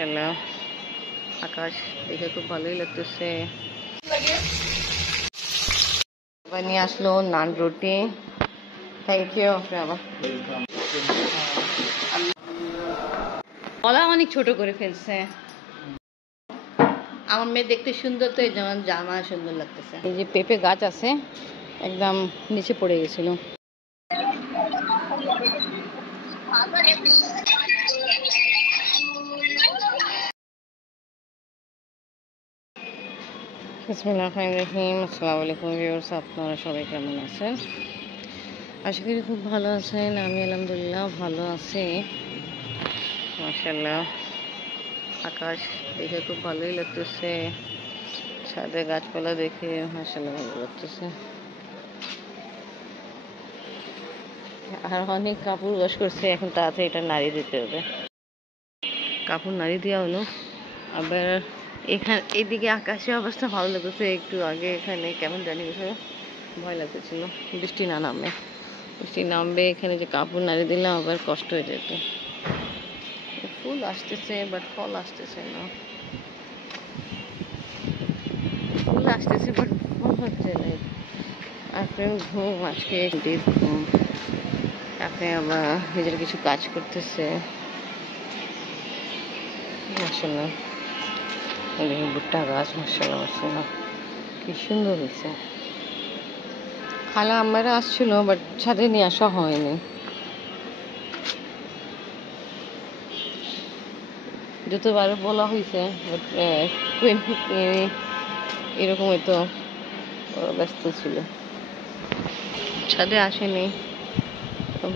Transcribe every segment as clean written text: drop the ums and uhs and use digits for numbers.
মাশাআল্লাহ আকাশ দেখে খুব ভালোই লাগতেছে। নিয়ে আসলো নান রুটি। Thank you. গলা অনেক ছোট করে ফেলছে। আমার মেয়ে দেখতে সুন্দর, তো এই জন্য জামা সুন্দর লাগতেছে। এই যে পেঁপে গাছ আছে, একদম নিচে পড়ে গেছিল। বিসমিল্লাহির রহমানির রহিম। আসসালামু আলাইকুম ভিউয়ার্স, আপনারা সবাই কেমন আছেন? আশা করি খুব ভালো আছেন। আমি আলহামদুলিল্লাহ ভালো আছি। মাশাআল্লাহ আকাশ দেখে খুব ভালোই লাগতেছে, ছাদে গাছপালা দেখে মাশাআল্লাহ ভালো লাগতেছে। আর অনেক কাপড় ওয়াশ করছে, এখন তাড়াতাড়ি এটা নাড়িয়ে দিতে হবে। কাপড় নাড়িয়ে দেওয়া হলো। আবার এখানে এইদিকে আকাশের অবস্থা ভালো লাগতেছে। একটু আগে এখানে কেমন জানি ভয় লাগতেছিল বৃষ্টি না নামে। বৃষ্টি নামবে, এখানে যে কাপড় নাড়িয়ে দিলাম আবার কষ্ট হয়ে যেত। ফুল আসতেছে বাট ফল আসতেছে না। ফুল আসতেছে বাট ফল হচ্ছে না। আপনি ঘুম, আজকে ডিপ ঘুম। আপনি আবার নিজের কিছু কাজ করতেছে। মাশাআল্লাহ ভুট্টা গাছ মাশাআল্লাহ মাশাআল্লাহ কি সুন্দর হয়েছে। খালা আমরা আসছিল বাট ছাদে নিয়ে আসা হয়নি। যতবার বলা হয়েছে বাট এরকম হয়তো ব্যস্ত ছিল, ছাদে আসেনি,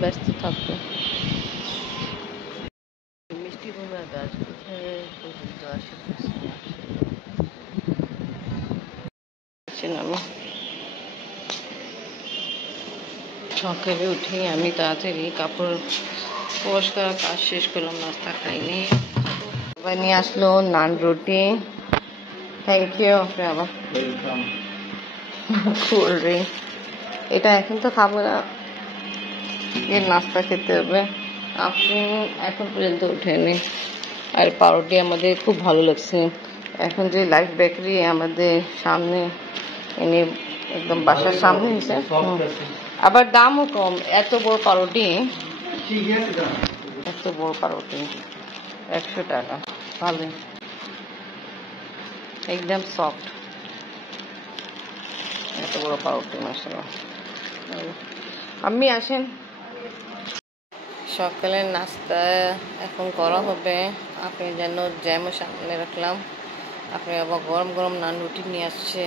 ব্যস্ত থাকতো। মিষ্টি কুমড়া গাছ কোথায় পর্যন্ত আসে আমি সকালে উঠে আমি তাড়াতাড়ি কাপড় ওয়াশ করার কাজ শেষ করলাম, নাস্তা খাইনি। আবার নিয়ে আসলো নান রুটি। Thank you. আবার কোল্ড ড্রিঙ্ক, এটা এখন তো খাবো না, এর নাস্তা খেতে হবে। আপনি এখন পর্যন্ত উঠেনি। আর পাউরুটি আমাদের খুব ভালো লাগছে। এখন যে লাইফ বেকারি আমাদের সামনে এনে একদম বাসার সামনে হয়েছে, আবার দামও কম। এত বড় পাউরুটি, এত বড় পাউরুটি 100 টাকা। ভালো, একদম সফট। এত বড় পাউরুটি মাশাআল্লাহ। আম্মি আসেন। সকালের নাস্তা এখন করা হবে। আপনি যেন জ্যামও সামনে রাখলাম। আপনি আবার গরম গরম নান রুটি নিয়ে আসছে,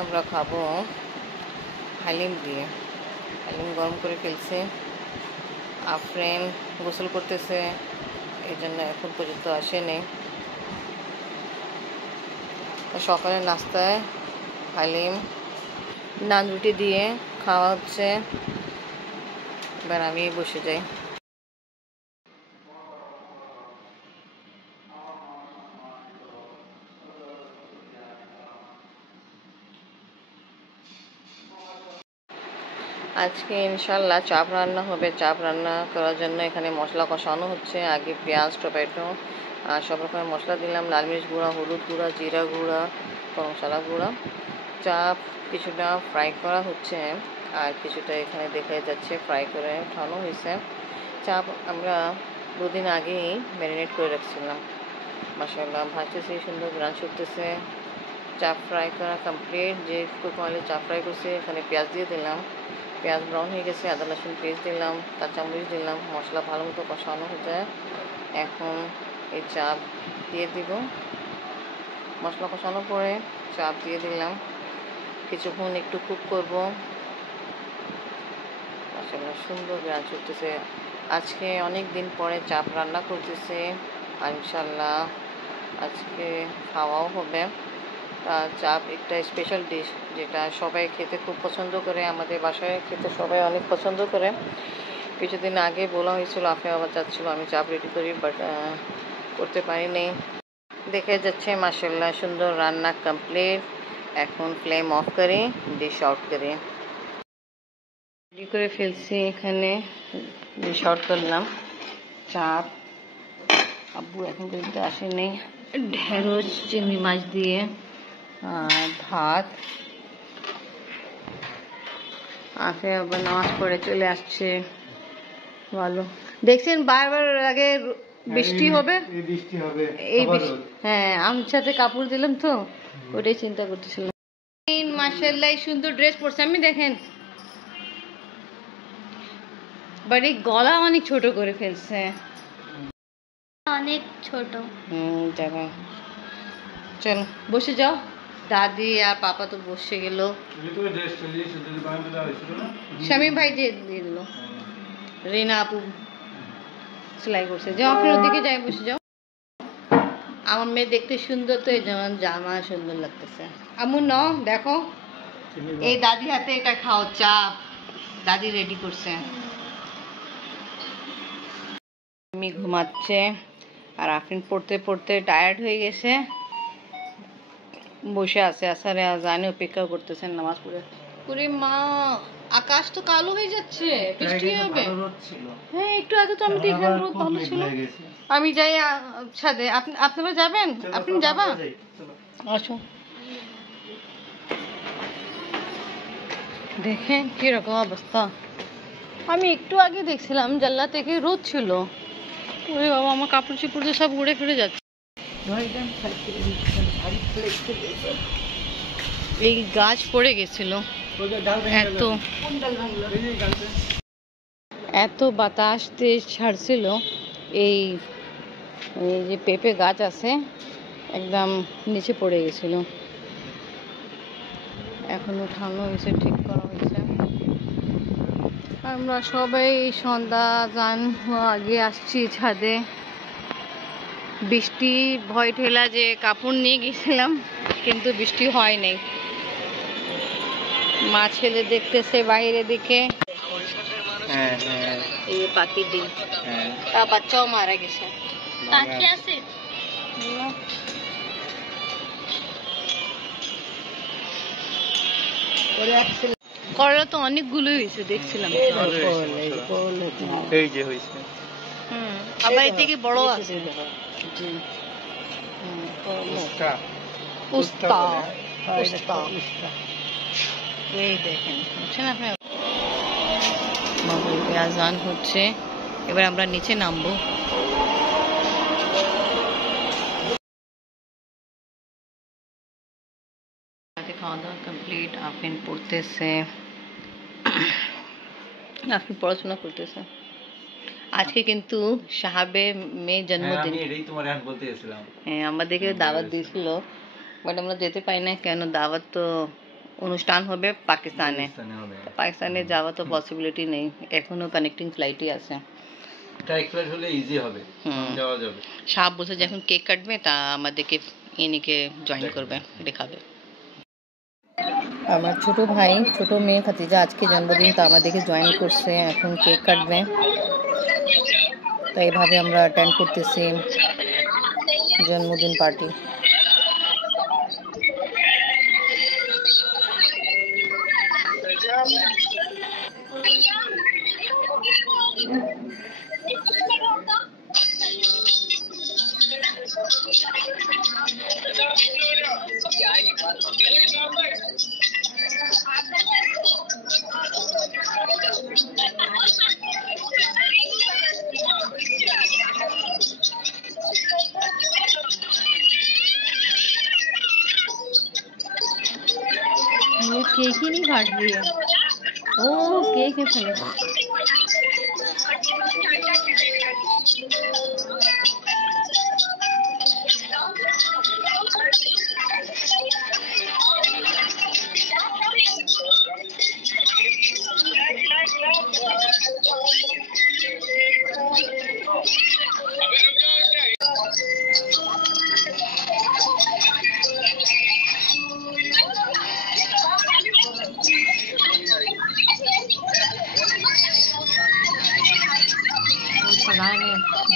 আমরা খাবো হালিম দিয়ে। হালিম গরম করে ফেলছে। আফরেন গোসল করতেছে, এই জন্য এখন পর্যন্ত আসেনি। সকালের নাস্তায় হালিম নান রুটি দিয়ে খাওয়া হচ্ছে। এবার আমি বসে যাই। আজকে ইনশাল্লাহ চাপ রান্না হবে। চাপ রান্না করার জন্য এখানে মশলা কষানো হচ্ছে। আগে পেঁয়াজ, টমেটো আর সব রকমের মশলা দিলাম, লাল মরিচ গুঁড়া, হলুদ গুঁড়া, জিরা গুঁড়া, গরম মশলা গুঁড়া। চাপ কিছুটা ফ্রাই করা হচ্ছে আর কিছুটা এখানে দেখা যাচ্ছে ফ্রাই করে উঠানো হয়েছে। চাপ আমরা 2 দিন আগেই ম্যারিনেট করে রাখছিলাম। মাশাআল্লাহ ভাজতেছি, সুন্দর গ্রান ছুটতেছে। চাপ ফ্রাই করা কমপ্লিট। যে কুকারে চাপ ফ্রাই করছে এখানে পেঁয়াজ দিয়ে দিলাম। পেঁয়াজ ব্রাউন হয়ে গেছে, আদা রসুন পেস্ট দিলাম, কাঁচামরিচ দিলাম। মশলা ভালো মতো কষানো হয়ে যায়। এখন এই চাপ দিয়ে দিব। মশলা কষানোর পরে চাপ দিয়ে দিলাম, কিছুক্ষণ একটু কুক করব। মাশাআল্লাহ সুন্দর গ্রান ছুটতেছে। আজকে অনেক দিন পরে চাপ রান্না করতেছে আর ইনশাল্লাহ আজকে খাওয়াও হবে। চাপ একটা স্পেশাল ডিশ, যেটা সবাই খেতে খুব পছন্দ করে। আমাদের বাসায় খেতে সবাই অনেক পছন্দ করে। কিছুদিন আগে বলা হয়েছিল, আপনি আবার চাচ্ছিল আমি চাপ রেডি করি, বাট করতে পারিনি। দেখে যাচ্ছে মাশাআল্লাহ সুন্দর রান্না কমপ্লিট। এখন ফ্লেম অফ করে ডিশ আউট করে রেডি করে ফেলছি। এখানে ডিশ আউট করলাম চাপ। আব্বু এখন পর্যন্ত আসেনি। ঢেঁড়স চিংড়ি মাছ দিয়ে ভাত আসে, আবার নামাজ পড়ে চলে আসছে। ভালো দেখছেন, বারবার আগে বৃষ্টি হবে, এই হ্যাঁ আমি সাথে কাপড় দিলাম তো ওটাই চিন্তা করতেছিলাম। মাশাআল্লাহ সুন্দর ড্রেস পরছে, আমি দেখেন বাট এই গলা অনেক ছোট করে ফেলছে, অনেক ছোট। জায়গা। চলো বসে যাও, দাদি আর পাপা তো বসে গেল। শামীম ভাই দিয়ে দিল, রিনা আপু সেলাই করছে। যাও আপনার ওদিকে যাই, বসে যাও। আমার মেয়ে দেখতে সুন্দর তো এই যেমন জামা সুন্দর লাগতেছে। আমু ন দেখো, এই দাদি হাতে এটা খাও, চা দাদি রেডি করছে। আমি ঘুমাচ্ছে আর আফরিন পড়তে পড়তে টায়ার্ড হয়ে গেছে, বসে আছে আসারে আজানে অপেক্ষা করতেছেন নামাজ পড়ে। পুরে মা আকাশ তো কালো হয়ে যাচ্ছে, বৃষ্টি হবে। হ্যাঁ একটু আগে তো আমি দেখলাম রোদ ভালো ছিল। আমি যাই ছাদে, আপনারা যাবেন? আপনি যাবা? আসো দেখেন কিরকম অবস্থা। আমি একটু আগে দেখছিলাম জানলা থেকে রোদ ছিল। ওরে বাবা, আমার কাপড় চোপড় তো সব উড়ে ফিরে যাচ্ছে। এই গাছ পড়ে গেছিল, এত এত বাতাস তেজ ছাড়ছিল। এই যে পেঁপে গাছ আছে একদম নিচে পড়ে গেছিল, এখন উঠানো হয়েছে, ঠিক করা হয়েছে। আমরা সবাই সন্ধ্যা গান আগে আসছি ছাদে। বৃষ্টি ভয় ঠেলা যে কাপড় নিয়ে গেছিলাম, কিন্তু বৃষ্টি হয় নাই। মা ছেলে দেখতেছে বাইরে দিকে, এই পাখির ডিম, তা বাচ্চাও মারা গেছে। পাখি আছে করলা তো অনেকগুলো হয়েছে দেখছিলাম, এই যে হয়েছে। আবার এর থেকে বড় আছে। এই দেখেন, বুঝছেন আপনি। মাগরিবে আজান হচ্ছে, এবার আমরা নিচে নামবো। খাওয়া দাওয়া কমপ্লিট, আফরিন পড়তেছে, আফরিন পড়াশোনা করতেছে। আজকে কিন্তু সাহাবের মেয়ে জন্মদিন। হ্যাঁ আমাদেরকে দাওয়াত দিয়েছিল, বাট আমরা যেতে পারি না, কেন দাওয়াত তো অনুষ্ঠান হবে পাকিস্তানে, পাকিস্তানে যাওয়া তো পসিবিলিটি নেই, এখনো কানেক্টিং ফ্লাইটই আছে। সাহাব বলছে যে এখন কেক কাটবে, তা আমাদেরকে এনেকে জয়েন করবে, দেখাবে। আমার ছোট ভাই ছোট মেয়ে খাতিজা আজকে জন্মদিন, তো আমাদেরকে জয়েন করছে, এখন কেক কাটবে। তো এইভাবে আমরা অ্যাটেন্ড করতেছি জন্মদিন পার্টি। वो केक ही नहीं काट रही है, ओ केक है पहले।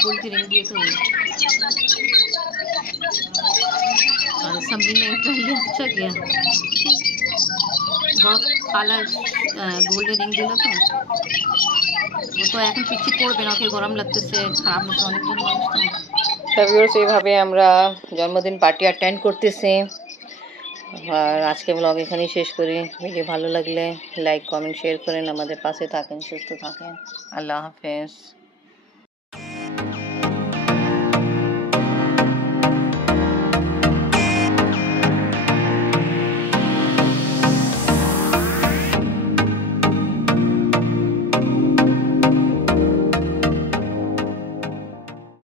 गोल्ड की रिंग दिए तो और समझी नहीं पहले अच्छा किया, बहुत खाला गोल्ड रिंग दिल तो ও তো এখন পিচ্ছি পড়বে না, ওকে গরম লাগতেছে, খারাপ মতো অনেকজন মানুষ তো। ভিউয়ার্স, এইভাবে আমরা জন্মদিন পার্টি অ্যাটেন্ড করতেছি। আর আজকে ব্লগ এখানেই শেষ করি। ভিডিও ভালো লাগলে লাইক কমেন্ট শেয়ার করেন, আমাদের পাশে থাকেন, সুস্থ থাকেন। আল্লাহ হাফেজ।